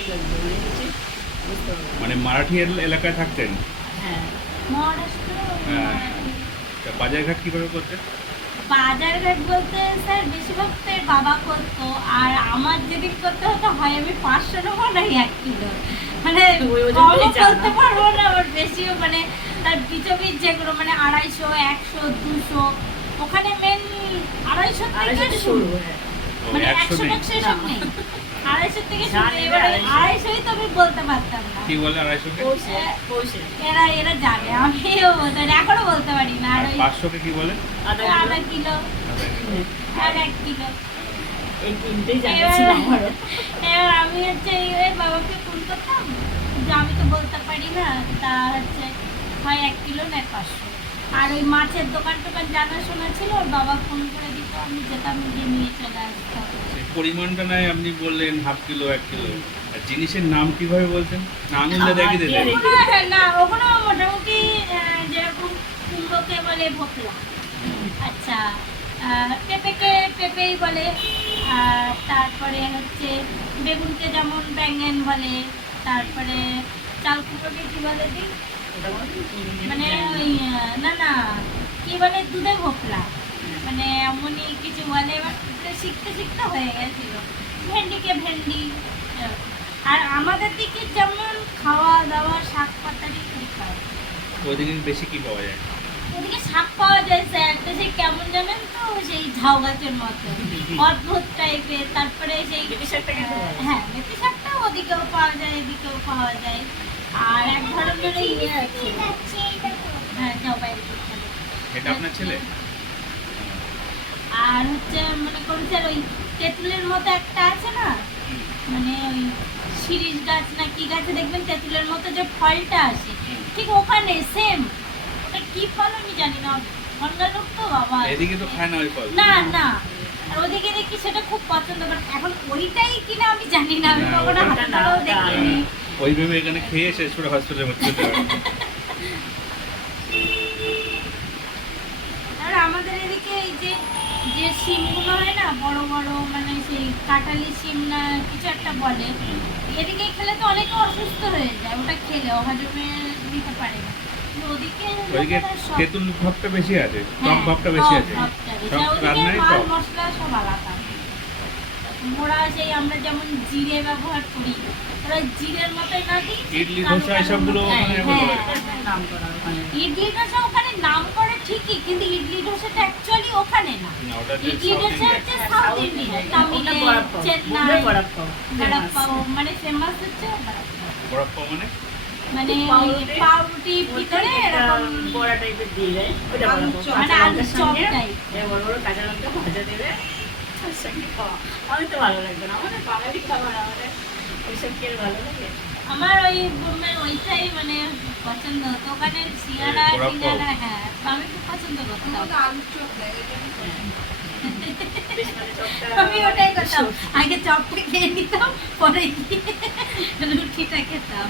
ঠিক আছে বলে দিচ্ছি, বুঝতে পারবো। মানে মারাঠি এলাকায় থাকতেন? হ্যাঁ, মহারাষ্ট্র হ্যাঁ। মারাঠি। তা বাজারঘাট কিভাবে করতেন? বাজারঘাট বলতে স্যার বেশিরভাগ তো এর বাবা করতো, আর আমার যেদিন করতে হতো হয় আমি 500 নেবো না 1 কিলো, মানে ওই ওজন কমও বলেই জানো। বলতে পারবো না আবার বেশিও, মানে তার বিচবিচ যেগুলো মানে 250, 100, 200, ওখানে মেন 250 থেকে 250 শুরু, শুরু, হ্যাঁ। ও, মানে 100 100 নেই? টাকা সেসব না। নেই, 250 থেকে শুরু। জানি না, এবারে 250 250 তো আমি বলতে পারতাম না। কি বলে 250 কে? পৌঁছে, পৌঁছে। এরা জানে, আমিও বলতে পারি, এখনো বলতে পারি না। আর আর ওই 500 কে কি বলে? আধা আধা কিলো। কিলো আধা কিলো। আর 1 কিলো। এই তিনটেই জানা ছিল আমারও। এবার আমি হচ্ছে এই বাবাকে ফোন করতাম যে আমি তো বলতে পারি না, তা হচ্ছে হয় 1 কিলো না 500। আর ওই মাছের দোকান টোকান জানাশোনা ছিল, ওর বাবা ফোন করে দিত, আমি যেতাম গিয়ে নিয়ে চলে আসতাম। সেই পরিমাণটা নাই আপনি বললেন হাফ কিলো 1 কিলো, আর জিনিসের নাম কিভাবে বলছেন? না আঙুলটা দেখিয়ে দিলেন। ওগুলো না, ওগুলো মোটামুটি যেরকম কুমড়োকে বলে ভোকলা, আচ্ছা পেঁপেকে পেঁপেই বলে, আর তারপরে হচ্ছে বেগুনকে যেমন ব্যাঙেন বলে, তারপরে চাল কুমড়োকে কি বলে দি, ওটা মনে হয় কি মানে জানি না। ওই না কি বলে দুধে ভোকলা, মানে এমনই কিছু বলে। এবার শিখতে শিখতে হয়ে গেছিল। ভেন্ডিকে ভেন্ডি, এরকম। আর আমাদের দিকে যেমন খাওয়া দাওয়া শাক পাতারি খুব খায়, ওইদিকে বেশি কি পাওয়া যায়? ওদিকে শাক পাওয়া যায় স্যার, তো সেই কেমন জানেন তো, সেই ঝাউ গাছের মতো অদ্ভুত টাইপের। তারপরে সেই মেথি শাকটা খেতে ভালো। হ্যাঁ মেথি শাকটা ওদিকেও পাওয়া যায়, এদিকেও পাওয়া যায়। আর এক ধরনের ইয়ে আছে, হ্যাঁ যাও বাইরে দিকে চলো। এটা আপনার ছেলে? আর হচ্ছে মনে করুন স্যার ওই তেঁতুলের মতো একটা আছে না, হুম, মানে ওই শিরিষ গাছ না কি গাছে দেখবেন তেঁতুলের মতো যে ফলটা আসে, ঠিক ওখানে সেম। ওটা কি ফল আমি জানি না, অন্য লোক তো বাবা এদিকে তো খায় না ওই ফল। না না। আর ওদিকে দেখি সেটা খুব পছন্দ করে, এখন ওইটাই কিনা আমি জানি না, আমি না, কখনো ওটা হাতে না, ধরেও ওটা দেখিনি। ওইভাবে এখানে খেয়ে শেষ করে হসপিটালে ভর্তি হতে হবে। আর আমাদের এদিকে এই যে যে শিমগুলো হয় না বড় বড়, মানে সেই কাটালি শিম না কিছু একটা বলে, এদিকে খেলে তো অনেকে অসুস্থ হয়ে যায়, ওটা খেলে হজমে নিতে পারে না। কিন্তু ওদিকে ওইদিকে লোকেরা সব- তেঁতুল ভাবটা বেশি আছে, টক হ্যাঁ, ভাবটা বেশি টক আছে। ভাবটা বেশি। সব আর ওদিকে রান্নায় মাল টক। মশলা সব আলাদা। ওরা সেই আমরা যেমন জিরে ব্যবহার করি, ওরা জিরের মতোই না দিই, ইডলি কালো ধোসা কালো এসবগুলো মতো- ওখানে হ্যাঁ, ব্যবহার হ্যাঁ, করে। হ্যাঁ। নাম করা ওখানে। ইডলি ডোসা ওখানে নাম করে ঠিকই, কিন্তু ইডলি ডোসাটা অ্যাকচুয়ালি ওখানে না। না, ওটা হচ্ছে ইডলি সাউথ ডোসা ইন্ডিয়ান। হচ্ছে সাউথ ইন্ডিয়ান, ওটা বড়া পাও, চেন্নাই, মুম্বাই বড়া পাও, বড়াপাও, মানে ফেমাস হচ্ছে বড়াপাও। বরফ মানে মানে ওই পাউরুটি, পাউরুটি ভিতরে এরকম বড়া টাইপের দিয়ে দেয়, ওটা বড়া পাও। মানে কাঁচা আলুর লঙ্কার চপ সঙ্গে, টাইপ। বড় বড় কাঁচা লঙ্কা ভাজা দেবে, তার সঙ্গে খাওয়া। আমি তো ভালো লাগবে না, আমাদের বাঙালি খাবার, আমাদের ওইসব কি আর ভালো লাগে? আমার ওই বোমের ওইটাই মানে পছন্দ হতো, ওখানে সিঙ্গাড়া বড়াপাও। টিঙ্গাড়া, হ্যাঁ আমি খুব পছন্দ করতাম। বেশ মানে চপটা আমি ওটাই করতাম, আগে চপটা খেয়ে নিতাম, পরে গিয়ে রুটিটা খেতাম।